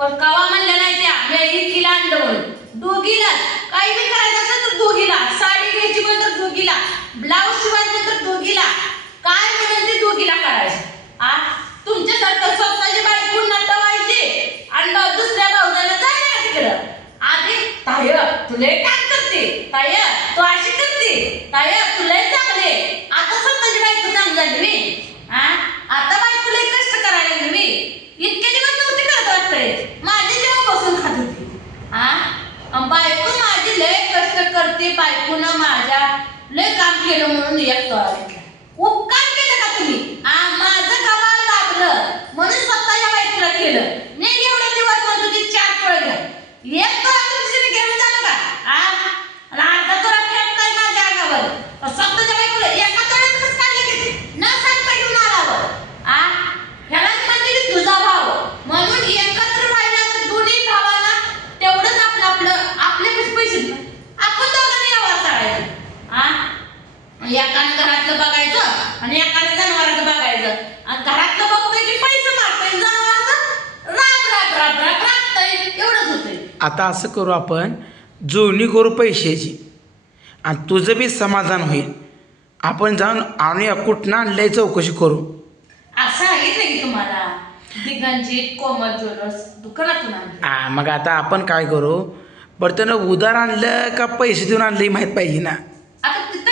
पण कवा म्हणल्या नाही त्या? वेळी इतकीला आणलं दोघीला. काही बी करायचं असेल तर दोघीला. साडी घ्यायची पण तर दोघीला. ब्लाऊज शिवायचं तर दोघीला. काय म्हणेल ते दोघीला करायचं. आ? तुमच्यासारखं स्वतःची बायको नटवायची आणि दुसऱ्या भाऊजाला जायला तिकडं? आधी ताय तुला काय काम करते. ताय तू अशी करते. ताय तुला चांगले आता स्वतःची बायको चांगली झाली मी हा आता बायकोला एक कष्ट करायला लागली मी इतके दिवस नव्हते करत वाटतंय माझी जेव्हा बसून खात होती हा अन बायको माझी लय ते करते बायकोनं माझ्या लय काम केलं म्हणून एक तोळा घेतला. उपकार केलं का तुम्ही? माझं कमाल दाबलं म्हणून स्वतः या बायकोला केलं. नाही एवढे दिवस म्हणत होती चार तोळा घ्या. एक तोळा तुमची घेऊन झालं का? आ आणि अर्धा तोळा फेकताय माझ्या अंगावर. स्वतःच्या बायकोला एका तोळ्यात कसं काय घेते न सांगता घेऊन आलावर आ ह्यालाच म्हणते की तुझा भाव म्हणून एकत्र राहिला तर दोन्ही भावांना तेवढंच आपलं आपलं आपले पैसे पैसे देणार. आपण दोघांनी व्यवहार करायचं आ एकाने घरातलं बघायचं आणि एकाने जनावराचं बघायचं. आणि घरातलं बघतोय की पैसे मारतोय जनावराचं राब राब राब राब राबतंय एवढंच होतंय. आता असं करू आपण जुळणी करू पैशाची. आणि तुझं बी समाधान होईल. आपण जाऊन आणूया कुठनं आणलंय चौकशी करू. असं सांगितलं की तुम्हाला? दिगंजी कोमल ज्वेलर्स दुकानातून आणलं. हा मग आता आपण काय करू? बरं त्यानं उधार आणलं का पैसे देऊन आणलंही माहीत पाहिजे ना? आता तिथं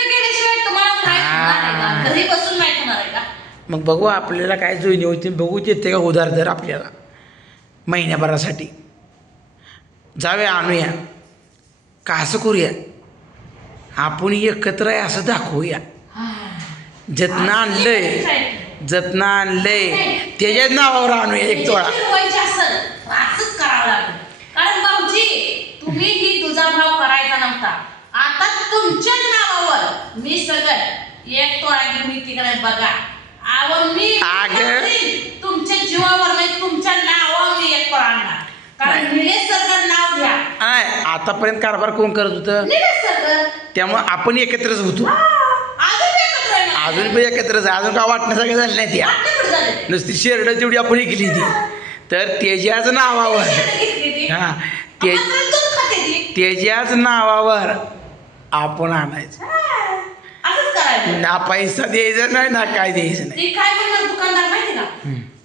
होणार आहे का घरी बसून होणार आहे का? मग बघू आपल्याला काय जुळणी होती बघू देते का उधार दर आपल्याला. महिन्याभरासाठी. जाऊया आणूया. का असं करूया? आपण एकत्र आहे असं दाखवूया. जतनं आणलंय जतनं आणलंय. त्याच्याच नावावर आणूया एक तोळा फिरवायची असेल तर असंच करावं लागेल कारण भाऊजी तुम्ही ही तुझा भाव करायचा नव्हता आता तुमच्याच नावावर मी सगळं एक तोळा घेऊन मी तिकडे बघा आव मी अगं. तुमच्या जीवावर नाही तुमच्या नावावर मी एक तोळा आणणार कारण निलेश सरकार नाव घ्या नाही आतापर्यंत कारभार कोण करत होतं? सरकार त्यामुळं आपण एकत्रच होतो. अजून एकत्र आहे. ना. अजून पण एकत्रच आहे. अजून का वाटण्यासारखं झालं नाही त्या. वाटलं कुठं झालं? नुसती शेरड जेवढी आपण ऐकली ती तर त्याच्याच नावावर. घेतली ती. हा ते आपण तर दूध खाते ती. त्याच्याच नावावर आपण आणायचं. हा, असंच करायचं. ना पैसा द्यायचा नाही ना काय द्यायचं नाही. ते काय म्हणणार दुकानदार माहिती का?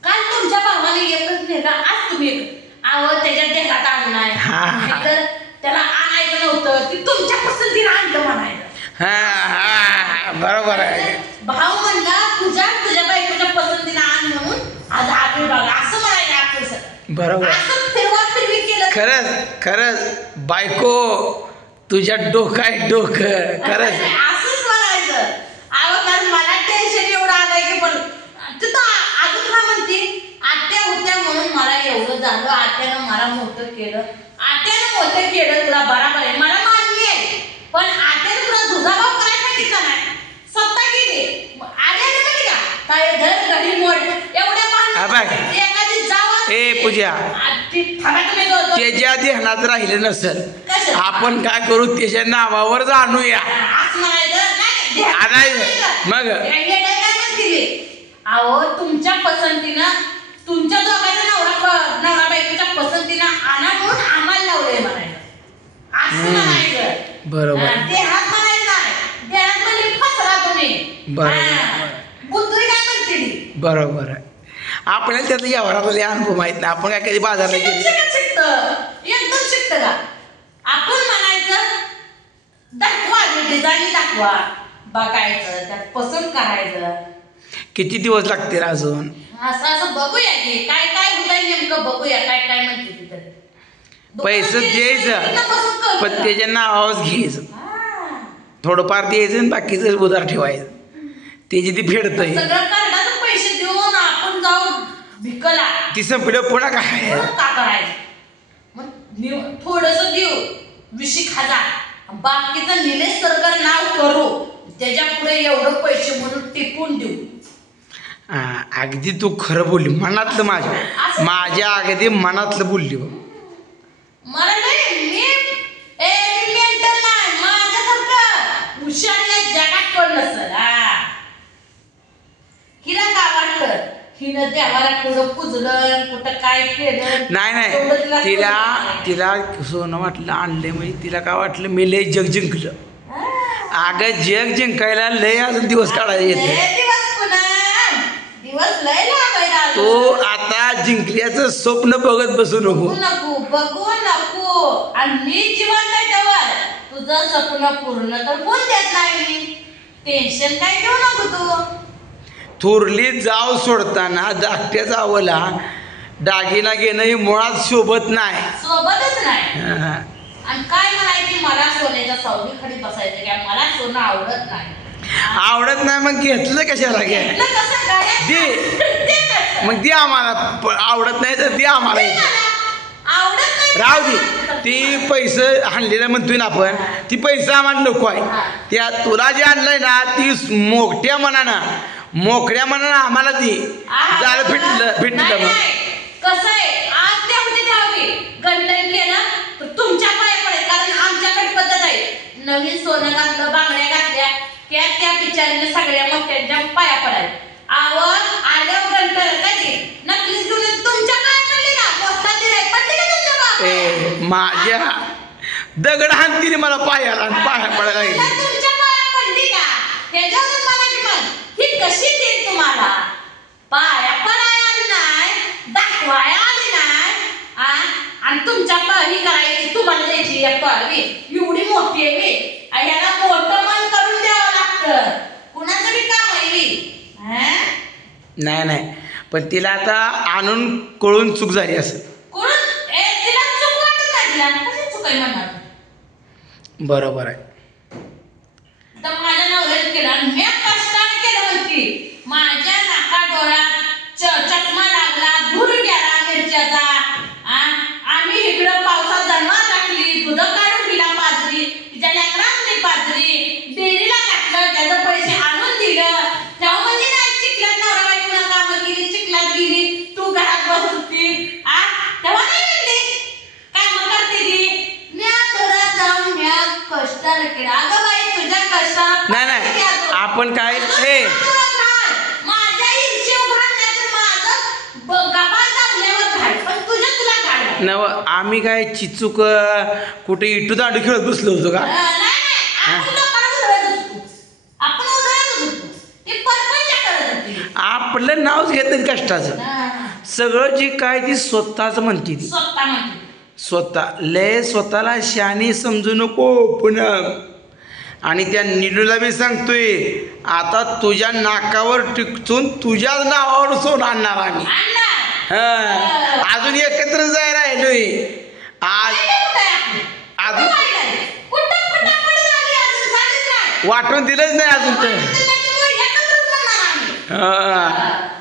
काल तुमच्या भावाने एकच नेला आज तुम्ही एक आव त्याच्यात देहात आणलाय हा. नाहीतर त्याला आणायचं नव्हतं. ती तुमच्या पसंतीने आणलं म्हणायचं. हा हा बरोबर आहे. भाऊ म्हणला तुझ्या तुझ्या बायकोच्या पसंतीने आण म्हणून आज आम्ही बघा असं सगळं बरोबर. असं फिरवा फिरवी केलं. तर- खरंच खरंच बायको तुझ्या डोकं. आहे डोकं खरंच असंच म्हणायचं अहो कारण मला टेन्शन एवढं आलंय की पण तिथं आ- अजून काय म्हणते आत्या होत्या म्हणून मला एवढं झालं आत्यानं मला मोठं केलं आत्यानं मोठं केलं तुला बराबर आहे मला मान्य आहे पण आत्यानं तुला दुजाभाव करायसाठी का नाही स्वतः केली मग आले आले माहिती का काय धर घडी मोड एवढ्या हा ए पूजा त्याच्या ध्यानात राहिलं नसेल कसं? आपण काय करू त्याच्या नावावर आणायचं. मग? काय? अहो तुमच्या पसंतीनं तुमच्या दोघांच्या नवरा प- नवरा बायकोच्या पसंतीनं आणा म्हणून आम्हाला लावलंय म्हणायचं असं हम्म. म्हणायचं बरोबर. देहात म्हणायचं नाही देहात म्हणले फसरा तुम्ही बरोबर. बुद्धी काय म्हणते? बरोबर आहे आपल्याला त्यातलं व्यवहारातले अनुभव माहीत नाही. आपण काय कधी बाजारला गेली? एकदम शिकतं का? आपण म्हणायचं दाखवा डिझाईन दाखवा. बघायचं त्यात पसंत करायचं. किती दिवस लागतील अजून? असं असं बघूया की काय काय होतंय नेमकं बघूया काय काय म्हणते तिथं पैसे द्यायचं पण त्याच्या नावावरच घ्यायचं. थोडंफार द्यायचं आणि बाकीचं उधार ठेवायचं. त्याची ती फेडतंय. भिकला. ती संपलं पुन्हा काय? म्हणून का करायचं? मग थोडस देऊ. विशिक हजार बाकीचं निलेश सरकार नाव करू. त्याच्या पुढे एवढं पैसे म्हणून टिपून देऊ. अगदी तू खरं बोलली. मनातलं माझ्या माझ्या अगदी मनातलं बोलली मला नाही मी ए मी mental नाही माझ्यासारखं हुशारल्या जगात कोण नसल हा हिला काय वाटतं हिनं देवाला कुठं पुजलं कुठं काय केलं नाही तेवढं नाही तिला तिला सोनं वाटलं आणले म्हणजे तिला काय वाटलं मी लय जग जिंकलं. हा. अगं जग जिंकायला लय अजून दिवस काढायला येते. लय दिवस पुन्हा. दिवस लय लागायला तो आता जिंकल्याचं स्वप्न बघत बसू नको. बघू नको बघू नको. आणि मी जिवंत आहे तेव्हा तुझं स्वप्न पूर्ण तर देत नाही. टेन्शन काय घेऊ नको तू. थोरली जाव सोडताना धाकट्या जावला दागिना घेणं हे मुळात शोभत नाही. सोबतच नाही. हा. आणि काय म्हणायची? मला सोन्याच्या सावली खाली बसायचं काय? मला सोनं आवडत नाही. आवडत नाही मग घेतलं कशाला घ्या कसं? दे. ते कसं? मग दे आम्हाला. प- आवडत नाही तर दे आम्हाला. ते इथे. मला. आवडत नाही राहू दे. ती पैसे आणलेलं म्हणतोय ना आपण. ती पैसा आम्हाला नको आहे. त्या तुला जे आणलंय ना ती मोठ्या मनानं. मोकळ्या मनानं आम्हाला दी आहा, झालं फिटलं फिटलं मग. कसं आहे? आज ते होते द्यावी गंडन केलं तर तुमच्या पाया पडेल कारण आमच्याकडे पद्धत आहे. नवीन सोनं घातलं बांगड्या घातल्या. त्या त्या बिचारीने सगळ्या मोठ्यांच्या पाया पडाय आवाज आल्यावर गंटन कधी? नकली घेऊन तुमच्या पाया पडली ना दिलाय पडली तुमच्या माझ्या. दगड हाणतील मला पायाला पाया पडायला तर लागली. तुमच्या पाया पडली का त्याच्यावर मला की मग ही कशी देईल तुम्हाला? पाया पडाय आली नाही दाखवाय आली नाही? आणि तुमच्या प- ही करायची तुम्हाला द्यायची एक कळवी एवढी मोठी आहे मी. ह्याला मोठं मन करून द्यावं लागतं. कुणाचं बी काम आहे मी? नाही नाही. पण तिला आता आणून कळून चूक झाली असं कोण ए तिला चूक वाटत नाही तिला. कशी चूक आहे म्हणणार बरोबर आहे. तर माझ्या नवऱ्याने केलं आणि मी कष्टाने केलं म्हणती माझ्या नाका डोळ्यात च- चकमा लागला धूर गेला मिरच्याचा. आ? आम्ही इकडं पावसात जन्मात टाकली दूध काढून दिला पाजरी तिच्या लेकरांनी पाजरी. डेअरीला टाकलं त्याचं पैसे आणून दिलं. तेव्हा म्हणजे नाही चिखलात नवरा बायकोनं कामं केली चिखलात गेली. तू घरात आ तेव्हा नाही म्हणली? काम करते ती. जाऊन केलं अगं बाई तुझ्या नाही नाही. आपण काय ए माझ्या ईर्ष्येवर घाल नाही तर माझं ब- गबाळ दाबल्यावर घाल पण तुझ्या तुला घाल नव आम्ही काय चिचूक कुठे इटू दांडू खेळत बसलो होतो का? आपलं नावच घेत नाही कष्टाचं. सगळं जे काय ती स्वतःच म्हणते ती स्वतः. लय स्वतःला शानी समजू नको पुन्हा आणि त्या निलूला बी सांगतोय आता तुझ्या नाकावर टिकचून तुझ्याच नावावर सोन आणणार आम्ही. हा. अजून एकत्र जाय राहिलोय आज अजून वाटून दिलंच नाही अजून तर. हा.